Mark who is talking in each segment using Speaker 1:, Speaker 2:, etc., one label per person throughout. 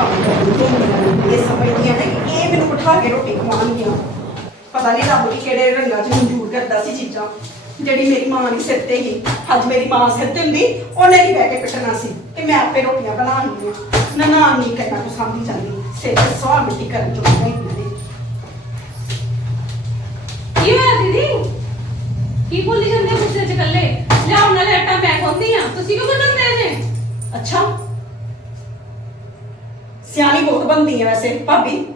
Speaker 1: ਇਹ ਸਮਝਦੀਆਂ ਨੇ ਕਿ ਇਹ ਮੈਨੂੰ ਬਿਠਾ ਕੇ ਰੋਟੀ ਖਵਾਉਣਗੀਆਂ ਪਤਾ ਨਹੀਂ ਰੱਬ ਵੀ ਕਿਹੜੇ ਰੰਗਾਂ 'ਚ ਮਨਜ਼ੂਰ ਕਰਦਾ ਸੀ ਚੀਜ਼ਾਂ ਜਿਹੜੀ ਮੇਰੀ ਮਾਂ ਨਹੀਂ ਸਿਰ ਤੇ ਹੀ ਅੱਜ ਮੇਰੀ ਮਾਂ ਸਿਰ ਤੇ ਹੁੰਦੀ ਉਹਨੇ ਨਹੀਂ ਬਹਿ ਕੇ ਕੱਟਣਾ ਸੀ ਕਿ ਮੈਂ ਆਪੇ ਰੋਟੀਆਂ ਬਣਾਉਣੀਆਂ ਨਾ ਨਾ ਨਹੀਂ ਕਰਨਾ ਤੂੰ ਸਮਝੀ ਜਾਂਦੀ ਸਿਰ ਤੇ ਸਵਾਹ ਮਿੱਟੀ ਕਰਨ ਚੁੱਕ ਨਹੀਂ
Speaker 2: ਕੀ ਹੋਇਆ ਦੀਦੀ? ਕੀ ਬੋਲੀ ਜਾਂਦੇ ਹੋ ਗੁੱਸੇ ਚ ਇਕੱਲੇ? ਲਿਆਉਣ ਨਾਲੇ ਆਟਾ, ਮੈਂ ਖੋਂਦੀ ਆ ਤੁਸੀਂ ਕਿਉਂ ਬਦਲਦੇ ਨੇ
Speaker 1: ਅੱਛਾ। ਸਿਆਣੀ ਬਹੁਤ ਬੰਦੀ ਹੈ ਵੈਸੇ ਭਾਬੀ।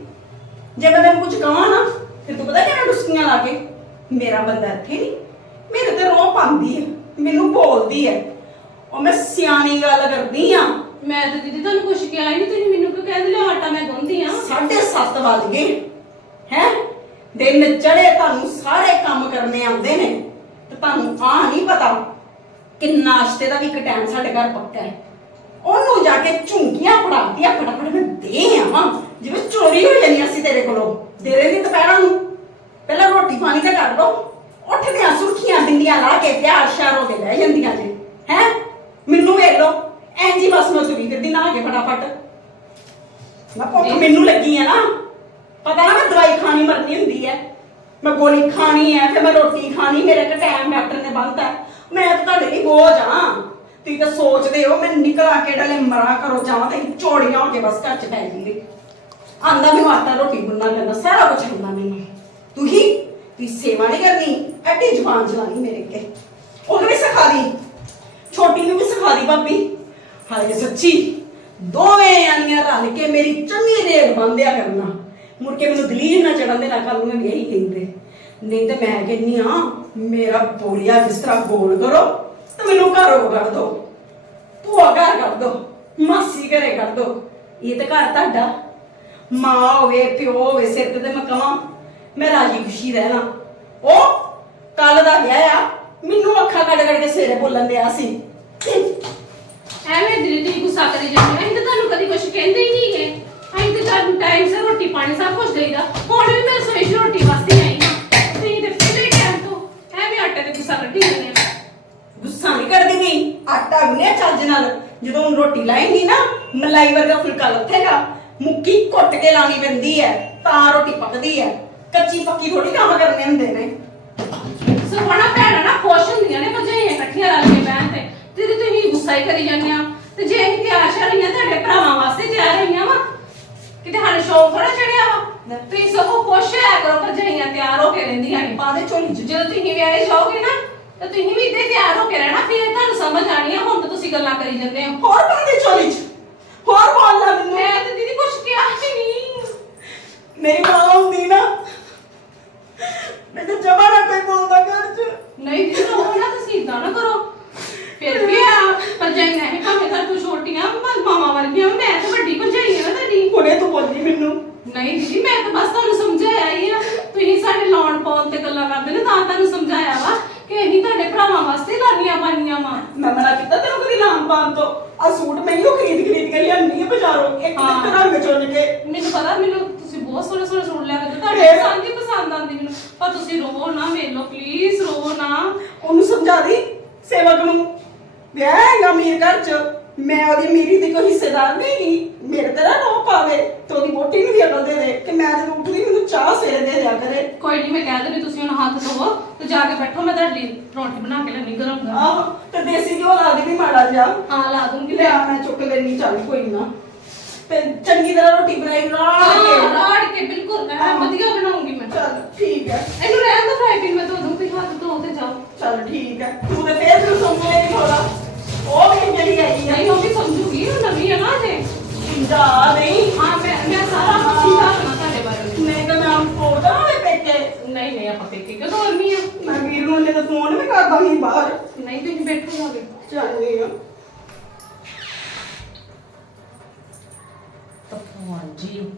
Speaker 1: ਜੇ ਮੈਂ ਤੈਨੂੰ ਕੁਝ ਕਹਾਂ ਨਾ ਤੇ ਤੂੰ ਪਤਾ ਕਿਹੜਾ ਡੁਸਕੀਆਂ ਲਾ ਕੇ? ਮੇਰਾ ਬੰਦਾ ਇੱਥੇ ਨਹੀਂ। ਮੇਰੇ ਤੇ ਰੋਹ ਪਾਉਂਦੀ ਹੈ ਮੈਨੂੰ ਬੋਲਦੀ ਹੈ। ਉਹ ਮੈਂ ਸਿਆਣੀ ਗੱਲ ਕਰਦੀ ਆ
Speaker 2: ਮੈਂ ਤਾਂ ਦੀਦੀ ਤੁਹਾਨੂੰ ਕੁਝ ਕਿਹਾ ਹੀ ਨਹੀਂ ਤੁਸੀਂ ਮੈਨੂੰ ਕਿਉਂ ਕਹਿੰਦੇ ਲਿਆਓ ਆਟਾ ਮੈਂ ਗੁੰਨਦੀ ਆ
Speaker 1: ਸਾਢੇ ਸੱਤ ਵੱਜ ਗਏ। ਹੈ? ਦਿਨ ਚੜੇ ਤੁਹਾਨੂੰ ਸਾਰੇ ਕੰਮ ਕਰਨੇ ਆਉਂਦੇ ਨੇ। ਤੇ ਤੁਹਾਨੂੰ ਆ ਨਹੀਂ ਪਤਾ ਕਿ ਨਾਸ਼ਤੇ ਦਾ ਵੀ ਇੱਕ ਟਾਈਮ ਸਾਡੇ ਘਰ ਪੱਕਾ ਹੈ। ਉਹਨੂੰ ਜਾ ਕੇ ਝੁੰਕੀਆਂ ਫੜਾਤੀਆਂ ਫਟਾਫਟ ਮੈਂ ਦੇ ਆਵਾਂ। ਜਿਵੇਂ ਚੋਰੀ ਹੋ ਜਾਣੀ ਅਸੀਂ ਤੇਰੇ ਕੋਲੋਂ ਦੇ ਰਹੇ ਨਹੀਂ ਦੁਪਹਿਰਾਂ ਨੂੰ। ਪਹਿਲਾਂ ਰੋਟੀ ਪਾਣੀ ਤਾਂ ਕਰ ਲਓ ਉੱਠਦਿਆਂ ਸੁਰਖੀਆਂ ਬਿੰਦੀਆਂ ਲਾ ਕੇ ਤਿਆਰ ਸ਼ਾਰ ਹੋ ਕੇ ਬਹਿ ਜਾਂਦੀਆਂ ਜੇ। ਹੈ? ਮੈਨੂੰ ਵੇਖ ਲਓ ਐਂ ਜੀ ਬਸ ਮੈਂ ਤੁਰੀ ਫਿਰਦੀ ਨਾ ਕੇ ਫਟਾਫਟ। ਮੈਂ ਭੁੱਖ ਮੈਨੂੰ ਲੱਗੀ ਹੈ ਨਾ। ਪਤਾ ਨਾ ਮੈਂ ਦਵਾਈ ਖਾਣੀ ਮਰਨੀ ਹੁੰਦੀ ਹੈ ਮੈਂ ਗੋਲੀ ਖਾਣੀ ਹੈ ਫਿਰ ਮੈਂ ਰੋਟੀ ਖਾਣੀ ਮੇਰੇ ਇੱਕ ਟਾਈਮ ਡਾਕਟਰ ਨੇ ਬੰਨਤਾ। ਮੈਂ ਤਾਂ ਤੁਹਾਡੇ ਲਈ ਬੋਝ ਆ। ਤੁਸੀਂ ਤਾਂ ਸੋਚਦੇ ਹੋ, ਮੈਂ ਨਿਕਲਾਂ ਕਿਹੜਾ ਲੈ ਮਰਾਂ ਕਰੋ ਜਾਵਾਂ ਤੇ ਚੋੜੀਆਂ ਹੋ ਕੇ ਬਸ ਘਰ ਚ ਪੈ ਜੀਗੇ ਆਂਦਾ ਮੈਨੂੰ ਆਟਾ ਰੋਟੀ ਗੁੰਨਾ ਕਰਨਾ ਸਾਰਾ ਕੁਝ ਆਉਂਦਾ ਮੈਨੂੰ। ਤੁਸੀਂ ਤੁਸੀਂ ਸੇਵਾ ਨਹੀਂ ਕਰਨੀ, ਐਡੀ ਜ਼ੁਬਾਨ ਚਲਾਣੀ ਮੇਰੇ ਅੱਗੇ। ਉਹਨੂੰ ਵੀ ਸਿਖਾ ਦੀ, ਛੋਟੀ ਨੂੰ ਵੀ ਸਿਖਾ ਦੀ ਭਾਬੀ। ਹਾਏ ਸੱਚੀ, ਦੋਵੇਂ ਆਣੀਆਂ ਰਲ ਕੇ ਮੇਰੀ ਚੰਗੀ ਰੇਗ ਬੰਦਿਆ ਕਰਨਾ। ਮੁੜ ਕੇ ਮੈਨੂੰ ਦਲੀਲ ਨਾ ਚੜਨ ਦੇ ਨਾ ਕੱਲ ਨੂੰ ਇਹੀ ਕਹਿੰਦੇ। ਨਹੀਂ ਤੇ ਮੈਂ ਕਹਿੰਨੀ ਆ ਮੇਰਾ ਬੋਲਿਆ ਜਿਸ ਤਰ੍ਹਾਂ ਗੋਲ ਕਰੋ। ਤੇ ਮੈਨੂੰ ਘਰੋਂ ਕੱਢ ਦੋ। ਭੂਆ ਘਰ ਕੱਢ ਦੋ, ਮਾਸੀ ਘਰੇ ਕੱਢ ਦੋ। ਇਹ ਤੇ ਘਰ ਤੁਹਾਡਾ। ਮਾਂ ਹੋਵੇ, ਪਿਓ ਹੋਵੇ, ਸਿਰ ਤੇ ਮੈਂ ਕਵਾਂ, ਮੈਂ ਰਾਜੀ ਖੁਸ਼ੀ ਰਹਿਣਾ। ਉਹ ਕੱਲ ਦਾ ਵਿਆਹ ਆ, ਮੈਨੂੰ ਅੱਖਾਂ ਕੱਢ ਕੱਢ ਕੇ ਸਵੇਰੇ ਬੋਲਣ ਦਿਆ ਸੀ।
Speaker 2: ਐਵੇਂ ਦੀਦੀ ਤੁਸੀਂ ਗੁੱਸਾ ਕਰੀ ਜਾਂਦੇ ਅਸੀਂ ਤਾਂ ਤੁਹਾਨੂੰ ਕਦੀ ਕੁਝ ਕਹਿੰਦੇ ਹੀ ਨਹੀਂ ਗਏ ਅਸੀਂ ਤਾਂ ਤੁਹਾਨੂੰ ਟਾਈਮ ਸਿਰ ਰੋਟੀ ਪਾਣੀ ਸਭ ਕੁਝ ਦੇਈਦਾ। ਹੁਣ ਵੀ ਮੈਂ ਸਵੇਰ ਰੋਟੀ ਵਾਸਤੇ ਆਈ
Speaker 1: ਮਲਾਈ ਵਰਗਾ ਫੁਲਕਾ ਲੱਥੇਗਾ ਮੁੱਕੀ ਘੁੱਟ ਕੇ ਲਾਣੀ ਪੈਂਦੀ ਹੈ ਤਾਂ ਰੋਟੀ ਪੱਕਦੀ ਹੈ। ਕੱਚੀ ਪੱਕੀ ਥੋੜੀ ਕੰਮ ਕਰਨੇ ਹੁੰਦੇ ਨੇ।
Speaker 2: ਸੋ ਹਣਾ ਭੈਣਾਂ ਨਾ ਖੁਸ਼ ਹੁੰਦੀਆਂ ਨੇ ਭਜਾਈਆਂ ਇਕੱਠੀਆਂ ਰਲ ਕੇ ਬਹਿਣ ਤੇ। ਦੀਦੀ ਤੁਸੀਂ ਗੁੱਸਾ ਹੀ ਕਰੀ ਜਾਂਦੇ ਆ ਤੇ ਜੇ ਅਸੀਂ ਤਿਆਰ ਸ਼ਰ ਰਹੀਆਂ ਤੁਹਾਡੇ ਭਰਾਵਾਂ ਵਾਸਤੇ ਤਿਆਰ ਰਹੀਆਂ ਵਾ। ਕਿਤੇ ਸਾਨੂੰ ਸ਼ੌਕ ਥੋੜਾ ਚੜਿਆ ਵਾ। ਤੁਸੀਂ ਸਗੋਂ ਖੁਸ਼ ਹੋਇਆ ਕਰੋ ਭਜਾਈਆਂ ਤਿਆਰ ਹੋ ਕੇ ਰਹਿੰਦੀਆਂ ਨੇ।
Speaker 1: ਪਾਦੇ ਝੋਲੀ ਚ।
Speaker 2: ਜਦੋਂ ਤੁਸੀਂ ਵਿਆਹੇ ਜਾਓਗੇ ਨਾ ਤਾਂ ਤੁਸੀਂ ਵੀ ਇੱਥੇ ਤਿਆਰ ਹੋ ਕੇ ਰਹਿਣਾ ਫਿਰ ਤੁਹਾਨੂੰ ਸਮਝ ਆਣੀ ਆ ਹੁਣ ਤਾਂ ਤੁਸੀਂ ਗੱਲਾਂ ਕਰੀ ਜਾਂਦੇ ਹੋ।
Speaker 1: ਹੋਰ ਹੋਰ ਬੋਲ ਲੈ ਮੈਨੂੰ।
Speaker 2: ਮੈਂ ਤਾਂ ਦੀਦੀ ਕੁਛ ਕਿਹਾ ਹੀ ਨਹੀਂ।
Speaker 1: ਮੇਰੀ ਮਾਂ ਹੁੰਦੀ ਨਾ ਮੈਂ ਤਾਂ ਜਮਾ ਨਾ ਕੋਈ ਬੋਲਦਾ ਘਰ ਚ।
Speaker 2: ਨਹੀਂ ਦੀਦੀ ਰੋ ਨਾ ਤੁਸੀਂ ਇਦਾਂ ਨਾ ਕਰੋ। ਫਿਰ ਵੀ ਆ ਭਜਾਈਆਂ ਹੈ ਭਾਵੇਂ ਤਾਂ ਤੂੰ ਛੋਟੀਆਂ ਮ- ਮਾਵਾਂ ਵਰਗੀਆਂ ਮੈਂ ਤਾਂ ਵੱਡੀ ਭਜਾਈ ਆ ਨਾ ਤੁਹਾਡੀ।
Speaker 1: ਹੁਣੇ ਤੂੰ ਬੋਲੀ ਮੈਨੂੰ।
Speaker 2: ਨਹੀਂ ਦੀਦੀ ਮੈਂ ਤਾਂ ਬਸ ਤੁਹਾਨੂੰ ਸਮਝਾਇਆ ਹੀ ਆ। ਤੁਸੀਂ ਸਾਡੇ ਲਾਉਣ ਪਾਉਣ ਤੇ ਗੱਲਾਂ ਕਰਦੇ ਨੇ ਤਾਂ ਤੁਹਾਨੂੰ ਸਮਝਾਇਆ ਵਾ ਕਿ ਅਸੀਂ ਤੁਹਾਡੇ ਭਰਾਵਾਂ ਵਾਸਤੇ ਲਾਨੀਆਂ ਪਾਈਆਂ ਵਾ।
Speaker 1: ਮੈਂ ਮਨਾ ਕੀਤਾ ਤੈਨੂੰ ਕਦੀ ਨਾਮ ਪਾਣ ਤੋਂ? ਆ ਸੂਟ ਮੈਨੂੰ ਖਰੀਦ ਖਰੀਦ ਕੇ ਲਿਆਂਦੀ ਹੈ ਬਾਜ਼ਾਰੋਂ। ਇੱਕ
Speaker 2: ਹਾਂ।
Speaker 1: ਇੱਕ ਰੰਗ ਚੁਣ ਕੇ।
Speaker 2: ਮੈਨੂੰ ਪਤਾ ਮੈਨੂੰ ਤੁਸੀਂ ਬਹੁਤ ਸੋਹਣੇ ਸੋਹਣੇ ਸੂਟ ਲਿਆ ਕੇ ਤੁਹਾਡੇ
Speaker 1: ਫੇਰ?
Speaker 2: ਪਸੰਦ ਹੀ ਪਸੰਦ ਆਉਂਦੀ ਮੈਨੂੰ। ਪਰ ਤੁਸੀਂ ਰੋਵੋ ਨਾ ਵੇਲੋ ਪਲੀਜ਼ ਰੋਵੋ ਨਾ।
Speaker 1: ਉਹਨੂੰ ਸਮਝਾ ਦੀ ਸੇਵਕ ਨੂੰ। ਵਿਆਹ ਹੈਗਾ ਅਮੀਰ ਘਰ ਚ। ਮੈਂ ਉਹਦੀ ਅਮੀਰੀ ਦੀ ਕੋਈ ਹਿੱਸੇਦਾਰ ਨਹੀਂ ਗੀ। ਮੇਰੇ ਤੇ ਨਾ ਰੋ ਪਾਵੇ ਤੇ ਉਹਦੀ ਵੋਟੀ ਨੂੰ ਵੀ ਅਕਲ ਦੇ ਦੇ ਕਿ ਮੈਂ ਜਦੋਂ ਉੱਠਦੀ ਮੈਨੂੰ ਚਾਹ ਸਵੇਰੇ ਦੇ ਦਿਆ ਕਰੇ।
Speaker 2: ਕੋਈ ਨਹੀਂ ਮੈਂ ਕਹਿ ਦਿੰਦੀ ਤੁਸੀਂ ਹੁਣ ਹੱਥ ਧੋਵੋ ਤੇ ਜਾ ਕੇ ਬੈਠੋ ਮੈਂ ਤੁਹਾਡੇ ਲਈ ਪਰੌਂਠੀ ਬਣਾ ਕੇ ਲੈਣੀ ਗਰਮ ਗਰਮ।
Speaker 1: ਆਹੋ ਤੇ ਦੇਸੀ ਘਿਓ ਲਾ ਦੇ ਵੀ ਮਾੜਾ ਜਿਹਾ।
Speaker 2: ਹਾਂ ਲਾ ਦੂੰਗੀ।
Speaker 1: ਲੈ ਆ ਮੈਂ ਚੁੱਕ ਲੈਣੀ ਚੱਲ ਕੋਈ ਨਾ। ਤੇ ਚੰਗੀ ਤਰ੍ਹਾਂ ਰੋਟੀ ਬਣਾਈ
Speaker 2: ਹਾਂ ਰਾੜ ਕੇ ਬਿਲਕੁਲ
Speaker 1: ਹਾਂ।
Speaker 2: ਵਧੀਆ ਬਣਾਉਂਗੀ ਮੈਂ।
Speaker 1: ਚੱਲ ਠੀਕ ਹੈ।
Speaker 2: ਇਹਨੂੰ ਰਹਿਣ ਦੋ ਫਰਾਈ ਪੈਨ ਮੈਂ ਧੋ ਦੂੰਗੀ ਹੱਥ ਧੋ ਤੇ ਜਾਓ।
Speaker 1: ਚੱਲ ਠੀਕ ਹੈ। ਤੂੰ ਤੇ ਫੇਰ ਮੈਨੂੰ ਸਮਝ ਲੈ ਥੋੜਾ ਉਹ ਵੀ ਜਿਹੜੀ ਆਈ
Speaker 2: ਨਹੀਂ ਉਹ ਵੀ ਸਮਝੂਗੀ ਉਹ ਨਵੀਂ ਹੈ ਨਾ ਜੇ
Speaker 1: ਜਾ ਨਹੀਂ।
Speaker 2: ਹਾਂ ਮੈਂ ਮੈਂ ਸਾਰਾ ਕੁਝ ਸਮਝਾ ਦੇਣਾ ਤੁਹਾਡੇ ਬਾਰੇ। ਵਿੱਚ।
Speaker 1: ਨਹੀਂ ਤਾਂ ਮੈਂ ਫੋਟੋ ਵਾਲੇ ਪੇਕੇ
Speaker 2: ਨਹੀਂ ਨਹੀਂ ਆਪਾਂ ਪੇਕੇ ਕਿਉਂ ਤੋਰਨੀ ਆ?
Speaker 1: ਮੈਂ ਵੀਰ ਨੂੰ ਨੇ ਤਾਂ ਫੋਨ ਵੀ ਕਰਦਾ ਨਹੀਂ ਬਾਹਰ।
Speaker 2: ਨਹੀਂ ਤੁਸੀਂ ਬੈਠੋ ਜਾਗੇ
Speaker 1: ਚੱਲਦੀ ਆ।
Speaker 2: ਭਗਵਾਨ ਜੀ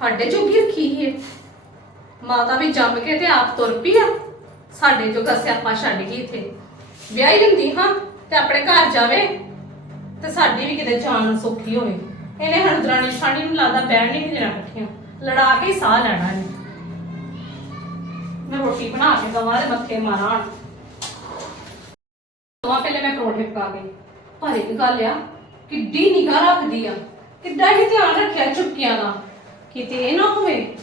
Speaker 2: ਸਾਡੇ ਜੋਗੀ ਰੱਖੀ ਹੈ ਮਾਤਾ ਵੀ ਜੰਮ ਕੇ ਤੇ ਆਪ ਤੁਰ ਪਈ ਆ। ਸਾਡੇ ਜੋਗਾ ਸਿਆਪਾ ਛੱਡ ਗਈ ਇੱਥੇ। ਵਿਆਹੀ ਹੁੰਦੀ ਹਾਂ। ਤੇ ਆਪਣੇ ਘਰ ਜਾਵੇ ਤੇ ਸਾਡੀ ਵੀ ਕਿਤੇ ਜਾਨ ਸੌਖੀ ਹੋਵੇ। ਇਹਨੇ ਹਣ ਦਰਾਣੀ ਛਾਣੀ ਨੂੰ ਲਾਦਾ ਬੈਣ ਨਹੀਂ ਦੇਣਾ ਇਕੱਠੀਆਂ ਲੜਾ ਕੇ ਹੀ ਸਾਹ ਲੈਣਾ ਇਹਨੇ। ਮੈਂ ਰੋਟੀ ਬਣਾ ਕੇ ਦਵਾਂ ਦੇ ਮੱਥੇ ਮਾਰਾਂ ਦਵਾ ਪਹਿਲੇ ਮੈਂ ਪਰੌਂਠੇ ਪਕਾ ਗਈ ਪਰ ਇੱਕ ਗੱਲ ਆ, ਕਿੱਡੀ ਨਿਗਾਹ ਰੱਖਦੀ ਆ। ਕਿੱਦਾਂ ਹੀ ਧਿਆਨ ਰੱਖਿਆ ਚੁੱਕੀਆਂ ਦਾ। ਕਿਤੇ ਇਹ ਨਾ ਹੋਵੇ